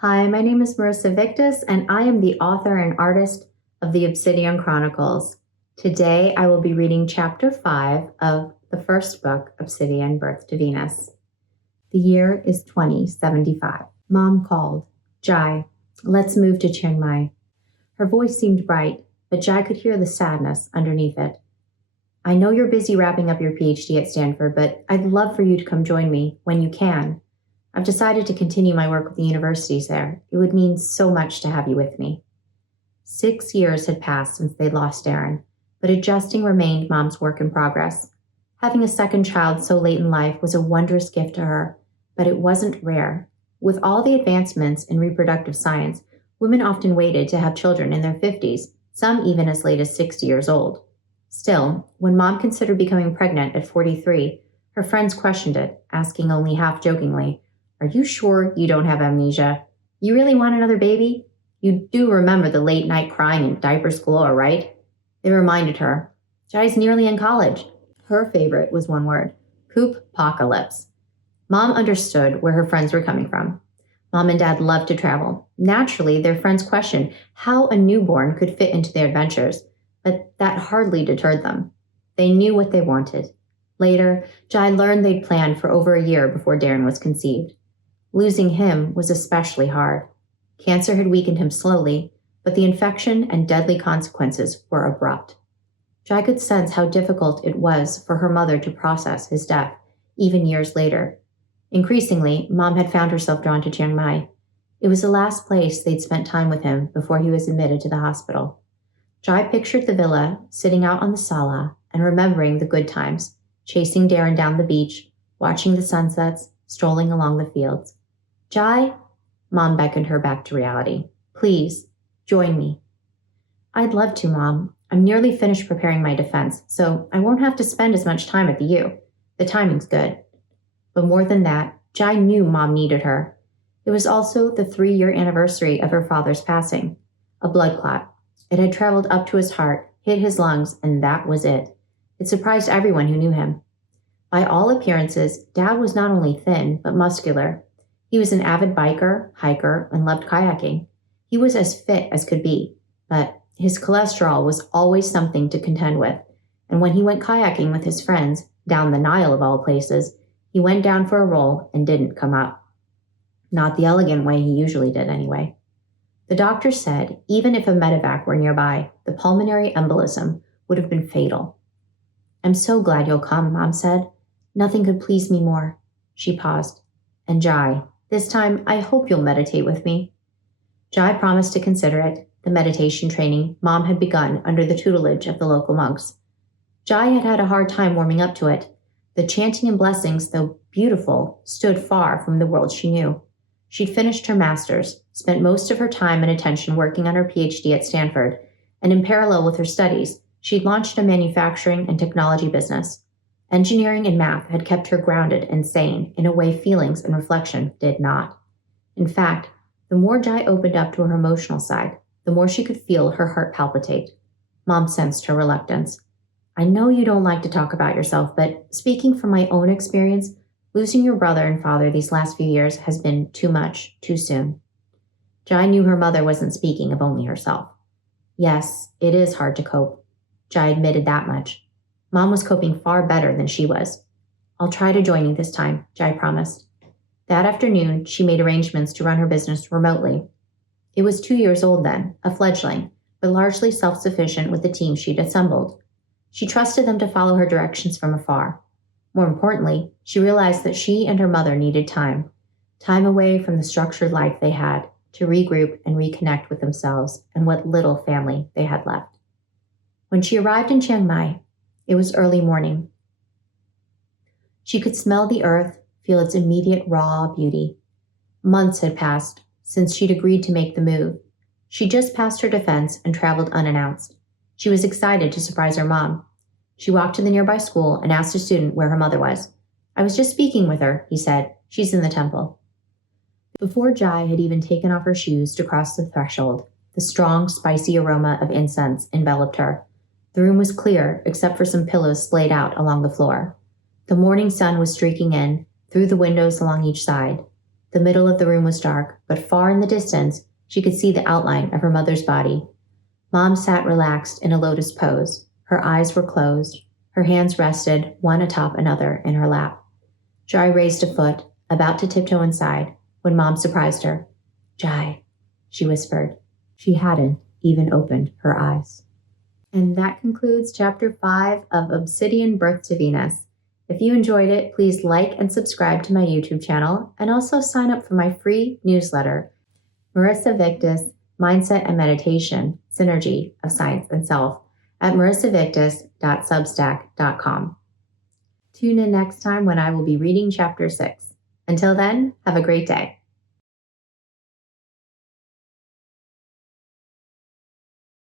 Hi, my name is Marisa Victus, and I am the author and artist of the Obsidian Chronicles. Today, I will be reading Chapter 5 of the first book, Obsidian, Birth to Venus. The year is 2075. Mom called. Jai, let's move to Chiang Mai. Her voice seemed bright, but Jai could hear the sadness underneath it. I know you're busy wrapping up your PhD at Stanford, but I'd love for you to come join me when you can. I've decided to continue my work with the universities there. It would mean so much to have you with me. 6 years had passed since they'd lost Darren, but adjusting remained Mom's work in progress. Having a second child so late in life was a wondrous gift to her, but it wasn't rare. With all the advancements in reproductive science, women often waited to have children in their 50s, some even as late as 60 years old. Still, when Mom considered becoming pregnant at 43, her friends questioned it, asking only half-jokingly, "Are you sure you don't have amnesia? You really want another baby? You do remember the late-night crying and diapers galore, right?" They reminded her. Jai's nearly in college. Her favorite was one word: poop-pocalypse. Mom understood where her friends were coming from. Mom and Dad loved to travel. Naturally, their friends questioned how a newborn could fit into their adventures, but that hardly deterred them. They knew what they wanted. Later, Jai learned they'd planned for over a year before Darren was conceived. Losing him was especially hard. Cancer had weakened him slowly, but the infection and deadly consequences were abrupt. Jai could sense how difficult it was for her mother to process his death, even years later. Increasingly, Mom had found herself drawn to Chiang Mai. It was the last place they'd spent time with him before he was admitted to the hospital. Jai pictured the villa, sitting out on the sala, and remembering the good times, chasing Darren down the beach, watching the sunsets, strolling along the fields. "Jai," Mom beckoned her back to reality. "Please, join me." "I'd love to, Mom. I'm nearly finished preparing my defense, so I won't have to spend as much time at the U. The timing's good." But more than that, Jai knew Mom needed her. It was also the 3-year anniversary of her father's passing. A blood clot. It had traveled up to his heart, hit his lungs, and that was it. It surprised everyone who knew him. By all appearances, Dad was not only thin, but muscular. He was an avid biker, hiker, and loved kayaking. He was as fit as could be, but his cholesterol was always something to contend with, and when he went kayaking with his friends, down the Nile of all places, he went down for a roll and didn't come up. Not the elegant way he usually did, anyway. The doctor said even if a medevac were nearby, the pulmonary embolism would have been fatal. "I'm so glad you'll come," Mom said. "Nothing could please me more." She paused. "And Jai, this time I hope you'll meditate with me." Jai promised to consider it, the meditation training Mom had begun under the tutelage of the local monks. Jai had had a hard time warming up to it. The chanting and blessings, though beautiful, stood far from the world she knew. She'd finished her master's, spent most of her time and attention working on her PhD at Stanford, and in parallel with her studies, she'd launched a manufacturing and technology business. Engineering and math had kept her grounded and sane in a way feelings and reflection did not. In fact, the more Jai opened up to her emotional side, the more she could feel her heart palpitate. Mom sensed her reluctance. "I know you don't like to talk about yourself, but speaking from my own experience, losing your brother and father these last few years has been too much, too soon." Jai knew her mother wasn't speaking of only herself. Yes, it is hard to cope. Jai admitted that much. Mom was coping far better than she was. "I'll try to join you this time," Jai promised. That afternoon, she made arrangements to run her business remotely. It was 2 years old then, a fledgling, but largely self-sufficient with the team she'd assembled. She trusted them to follow her directions from afar. More importantly, she realized that she and her mother needed time away from the structured life they had, to regroup and reconnect with themselves and what little family they had left. When she arrived in Chiang Mai, it was early morning. She could smell the earth, feel its immediate raw beauty. Months had passed since she'd agreed to make the move. She just passed her defense and traveled unannounced. She was excited to surprise her mom. She walked to the nearby school and asked a student where her mother was. "I was just speaking with her," he said. "She's in the temple." Before Jai had even taken off her shoes to cross the threshold, the strong, spicy aroma of incense enveloped her. The room was clear, except for some pillows splayed out along the floor. The morning sun was streaking in, through the windows along each side. The middle of the room was dark, but far in the distance, she could see the outline of her mother's body. Mom sat relaxed in a lotus pose. Her eyes were closed. Her hands rested, one atop another, in her lap. Jai raised a foot, about to tiptoe inside, when Mom surprised her. "Jai," she whispered. She hadn't even opened her eyes. And that concludes Chapter 5 of Obsidian Birth to Venus. If you enjoyed it, please like and subscribe to my YouTube channel, and also sign up for my free newsletter, Marisa Victus, Mindset and Meditation, Synergy of Science and Self, at marisavictus.substack.com. Tune in next time when I will be reading Chapter 6. Until then, have a great day.